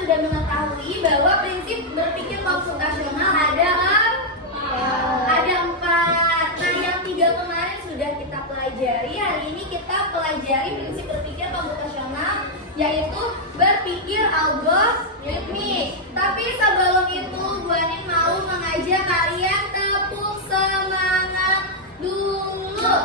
sudah mengetahui bahwa prinsip berpikir komputasional ada 4. Nah, yang 3 kemarin sudah kita pelajari. Hari ini kita pelajari prinsip berpikir komputasional, yaitu berpikir algoritmik. Tapi sebelum itu, Bu Anin mau mengajak kalian tepuk semangat dulu.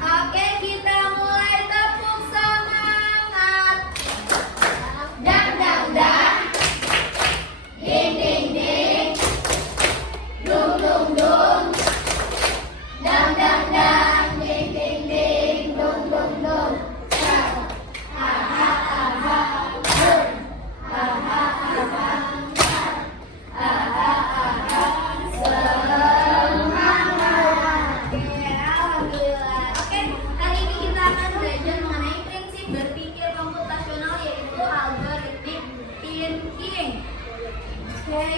Oke, kita mulai tepuk semangat. Dang dang dang, ding ding ding, dung dung dung, dang dang dang, ding ding ding, dung dung dung.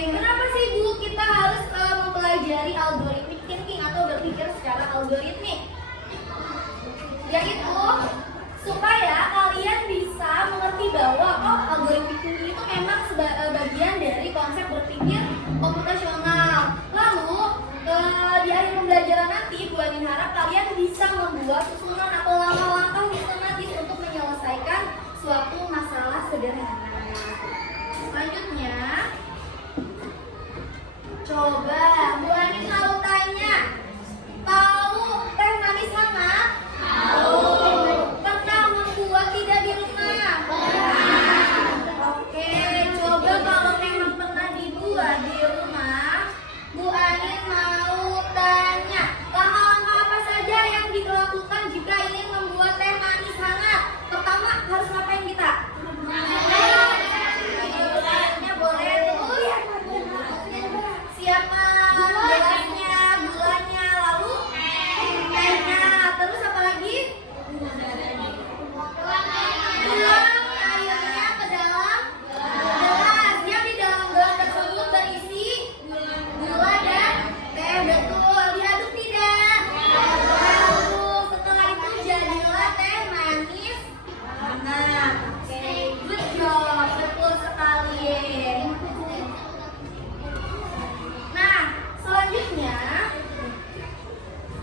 Kenapa sih Bu kita harus mempelajari algorithmic thinking atau berpikir secara algoritmik? Yaitu supaya kalian bisa mengerti bahwa algorithmic thinking itu memang bagian dari konsep berpikir komputasional. Lalu di akhir pembelajaran nanti Bu Anin harap kalian bisa membuat susunan atau langkah-langkah sistematis untuk menyelesaikan suatu masalah sederhana. Selanjutnya, coba Bu Anin mau tanya, tahu teh manis hangat? Tahu. Pernah membuat tidak di rumah? Pernah. Oke, coba kalau memang pernah dibuat di rumah, Bu Anin mau tanya, langkah-langkah apa saja yang dilakukan jika ingin membuat teh manis hangat? Pertama, harus ngapain kita? Boleh terus siapkan gelasnya, gulanya, lalu tehnya, terus apa lagi? Tuang airnya ke dalam gelas. Yang di dalam gelas tersebut berisi gula dan teh. Betul, diaduk tidak? Diaduk. Setelah itu jadilah teh manis hangat. Oke, good job, betul sekali. Nah, selanjutnya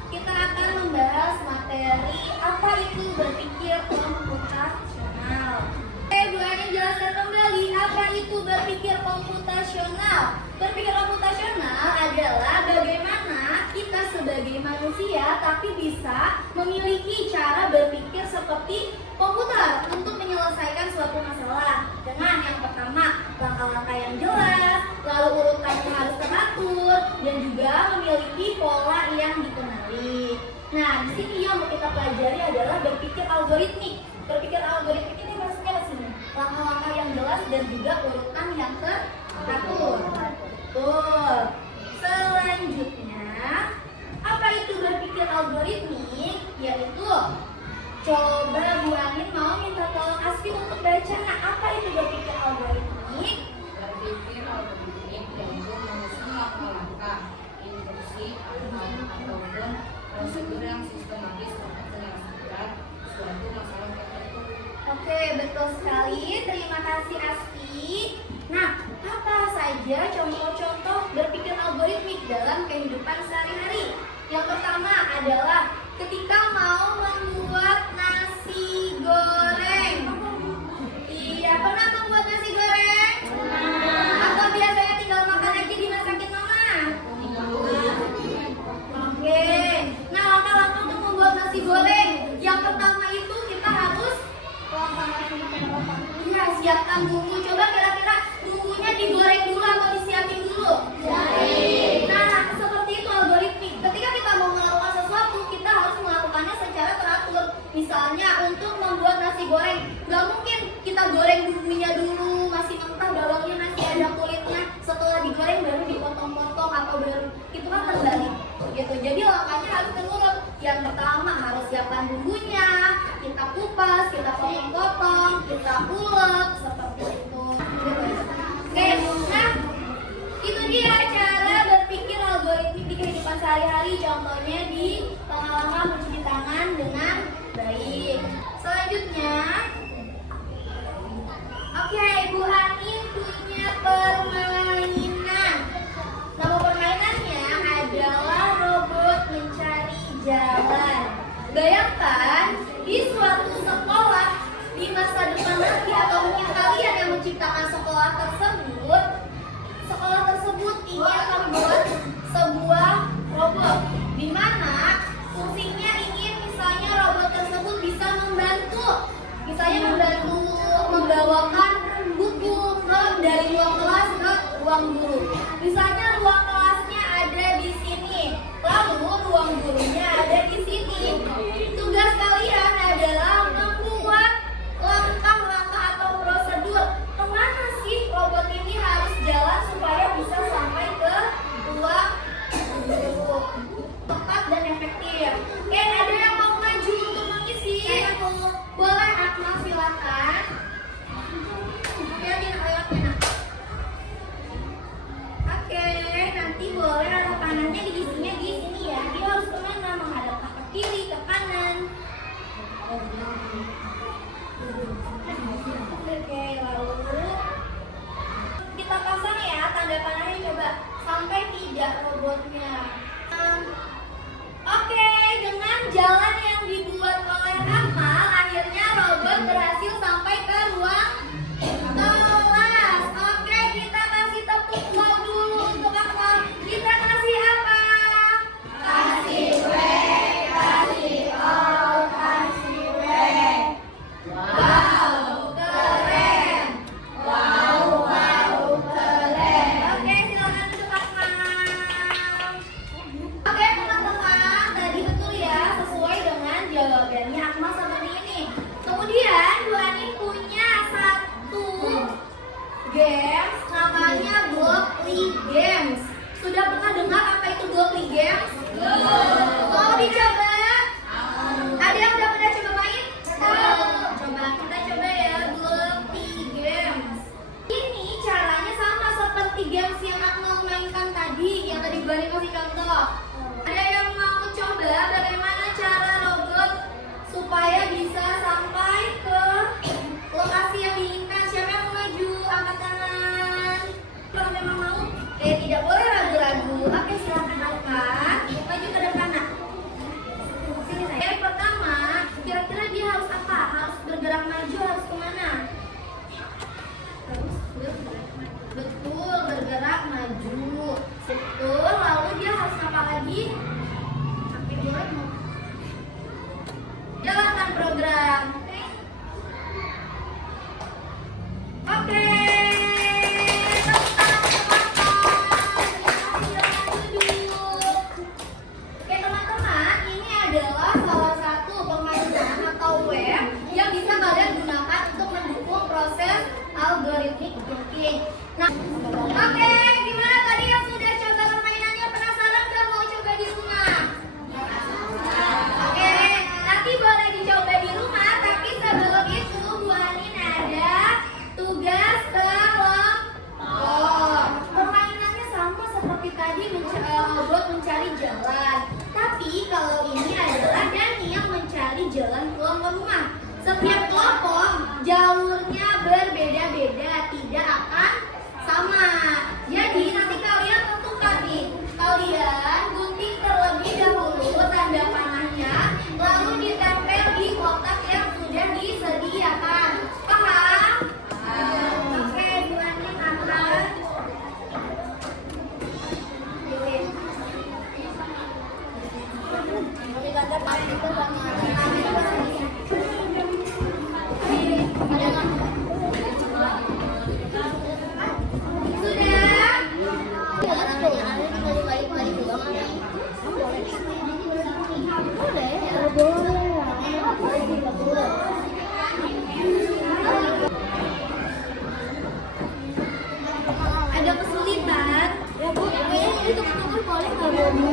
kita akan membahas materi apa itu berpikir komputasional. Oke, Bu Anin jelaskan kembali apa itu berpikir komputasional. Berpikir komputasional adalah bagaimana kita sebagai manusia tapi bisa memiliki cara berpikir seperti komputer untuk menyelesaikan suatu masalah dengan yang pertama langkah-langkah yang jelas, lalu urutannya harus teratur, dan juga memiliki pola yang dikenali. Nah, di sini yang mau kita pelajari adalah berpikir algoritmik. Berpikir algoritmik ini maksudnya ke sini, langkah-langkah yang jelas dan juga urutan yang teratur. Betul. Selanjutnya, apa itu berpikir algoritmik? Yaitu, coba Bu Anin mau minta tolong Asfi untuk baca. Nah, apa itu berpikir algoritmik? Berpikir algoritmik yaitu menyusun langkah-langkah, instruksi, ataupun prosedur yang sistematis untuk menyelesaikan suatu masalah tertentu. Oke, betul sekali. Terima kasih Asfi. Nah, apa saja contoh-contoh berpikir algoritmik dalam kehidupan sehari-hari? Yang pertama adalah ketika mau membuat nasi goreng. Iya, pernah membuat nasi goreng? Atau biasanya tinggal makan aja dimasakin mama? Oke. Nah, langkah-langkah untuk membuat nasi goreng. Yang pertama itu kita harus siapkan bumbu. Coba kira-kira bumbunya digoreng dulu atau disiapin dulu? Nah, seperti itu algoritmik. Ketika kita mau melakukan sesuatu, kita harus melakukannya secara teratur. Misalnya untuk membuat nasi goreng, nggak mungkin kita goreng bumbunya dulu, masih mentah, bawangnya masih ada kulitnya. Setelah digoreng baru dipotong-potong atau baru itu kan terbalik. Gitu. Jadi langkahnya harus menurut. Yang pertama harus siapkan bumbunya, kita kupas, kita potong-potong, kita ulek seperti itu. Oke, nah itu dia cara berpikir algoritmik di kehidupan sehari-hari. Contohnya di langkah-langkah mencuci tangan dengan baik. Selanjutnya, oke, Bu Anin punya membantu membawakan buku dari ruang kelas ke ruang guru. Misalnya ruang kelasnya ada di sini, lalu ruang gurunya ada di sini. Tugas kalian adalah membuat langkah-langkah atau prosedur kemana sih robot ini harus jalan supaya bisa sampai ke ruang guru. Tepat dan efektif. Oke, ada yang mau maju untuk mengisi? Boleh, Akmal, silakan. Oke, ayo Tina. Oke, nanti boleh arah kanannya diisinya di sini ya. Dia harus kemana? Menghadap ke kiri, ke kanan. Oke, lalu kita pasang ya tanda panahnya, coba sampai tidak robotnya. Oke, dengan jalan yang dibuat oleh Akmal, akhirnya robot berhasil sampai ke ruang kelas. Oke, kita kasih tepuk tangan dulu untuk Akmal. Kita kasih apa? Kasih W, kasih O, kasih W. Wow, keren. Wow, keren. Oke, silakan untuk Akmal. Oke teman-teman, tadi betul ya, sesuai dengan jawabannya Akmal seperti ini. Kemudian Bu Ani punya satu games namanya Blockly Games. Sudah pernah dengar apa itu Blockly Games? Mau dicoba? Ada yang udah pernah coba main? Coba kita coba ya Blockly Games. Ini caranya sama seperti games yang Akmal mainkan tadi, yang tadi Bu Ani kasih contoh. Ada yang mau coba bagaimana cara robot supaya bisa sampai ke lokasi yang diinginkan? Siapa yang mau maju? Angkat tangan. Kalau memang mau, tidak boleh ragu-ragu. Oke, silakan angkat. Maju ke depan, nak. Sini saya. Yang pertama, kira-kira dia harus apa? Harus bergerak maju, harus kemana? Betul, bergerak maju. Betul, lalu dia harus apa lagi? Jalankan program. Oke. Oke teman-teman, ini adalah salah satu permainan atau web yang bisa kalian gunakan untuk mendukung proses algoritmic thinking. Nah, oke, gimana tadi yang sudah coba permainannya? Penasaran nggak mau coba di rumah? Oke, nanti boleh dicoba di rumah, tapi sebelum itu Bu Anin ada tugas kelompok. Permainannya sama seperti tadi, robot mencari jalan. Tapi kalau ini adalah Dani yang mencari jalan pulang ke rumah. Setiap kelompok jalurnya berbeda-beda, tidak akan sama. Jadi nanti kalian tentukan nih, kalian gunting terlebih dahulu tanda panahnya, lalu ditempel di kotak yang sudah disediakan. Paham? Oke, Bu Anin angkat. Kami kata pasti itu sama. Ada nggak? Ada kesulitan? Ya Bu, kayaknya ini tukar-tukar boleh nggak Bu?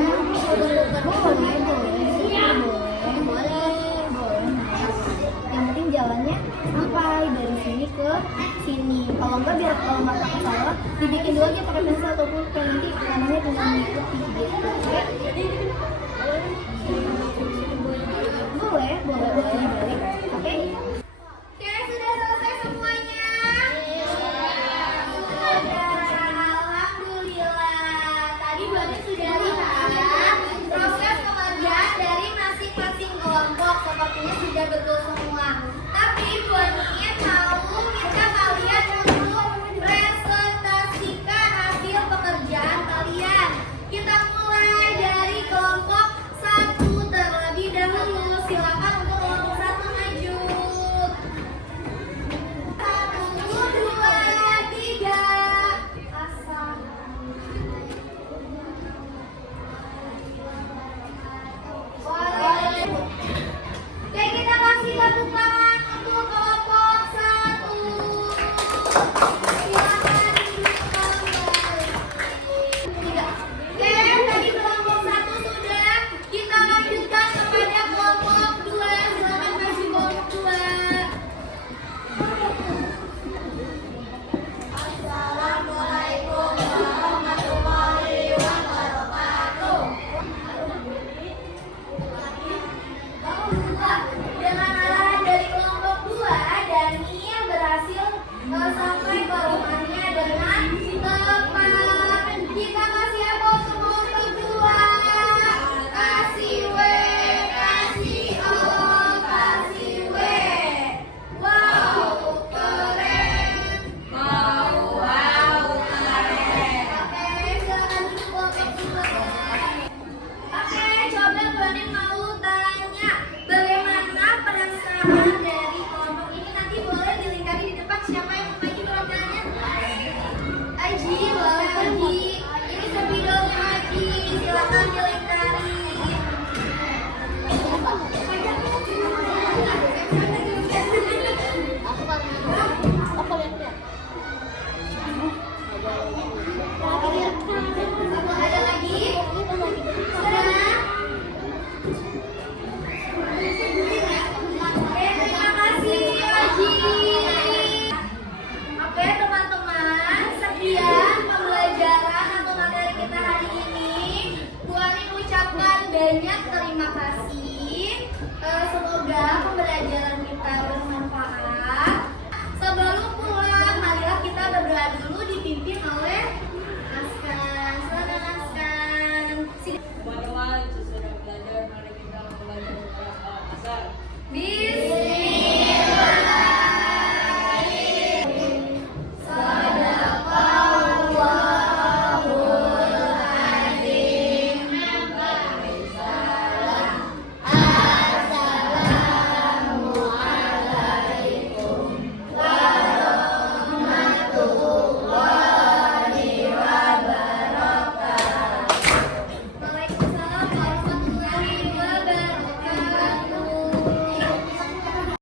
Boleh. Yang penting jalannya sampai dari sini ke sini. Kalau enggak biar kalau nggak salah dibikin dulu aja pakai pensil atau pulpen, nanti namanya tinggal mengikuti gitu. Boleh. Oke. Oke, sudah selesai semuanya. Alhamdulillah. Tadi Bu Ani sudah lihat proses pengerjaan dari masing-masing kelompok. Sepertinya sudah betul semua. Tapi Bu Ani mau minta kalian untuk presentasikan hasil pekerjaan kalian. Kita mulai dari kelompok 1 terlebih dahulu. Silakan untuk kelompok 1 maju. Silakan duduk kembali. Oke, tadi kelompok 1 sudah. Kita lanjutkan kepada kelompok 2. Silakan maju kelompok 2. Assalamualaikum warahmatullahi wabarakatuh. Dengan arahan dari kelompok 2, Dani berhasil sampai ke